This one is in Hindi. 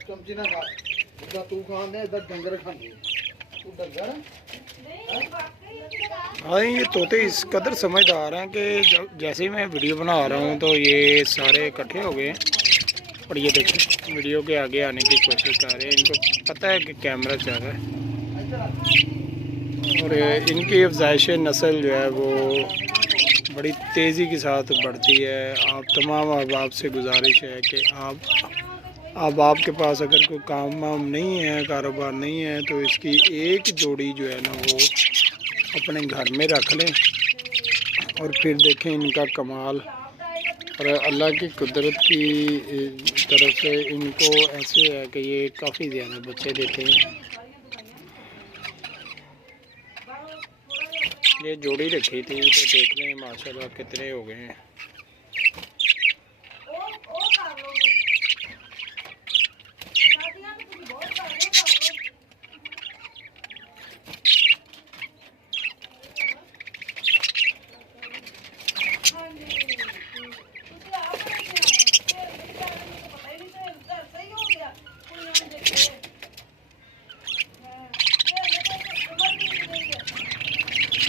चमची ना खा, इधर तू खाने इधर डंगर खाने, तू डंगर। हाँ ये तोते इस कदर समझदार हैं कि जैसे ही मैं वीडियो बना रहा हूँ तो ये सारे इकट्ठे हो गए और ये देखें वीडियो के आगे आने की कोशिश कर रहे हैं। इनको पता है कि कैमरा चल रहा है और इनकी अफजाइश नस्ल जो है वो बड़ी तेज़ी के साथ बढ़ती है। आप तमाम अहबाब से गुजारिश है कि अब आपके पास अगर कोई काम वाम नहीं है, कारोबार नहीं है, तो इसकी एक जोड़ी जो है ना वो अपने घर में रख लें और फिर देखें इनका कमाल। और अल्लाह की कुदरत की तरफ से इनको ऐसे है कि ये काफ़ी ज़्यादा बच्चे देते हैं। ये जोड़ी रखी थी तो देख लें माशाल्लाह कितने हो गए हैं।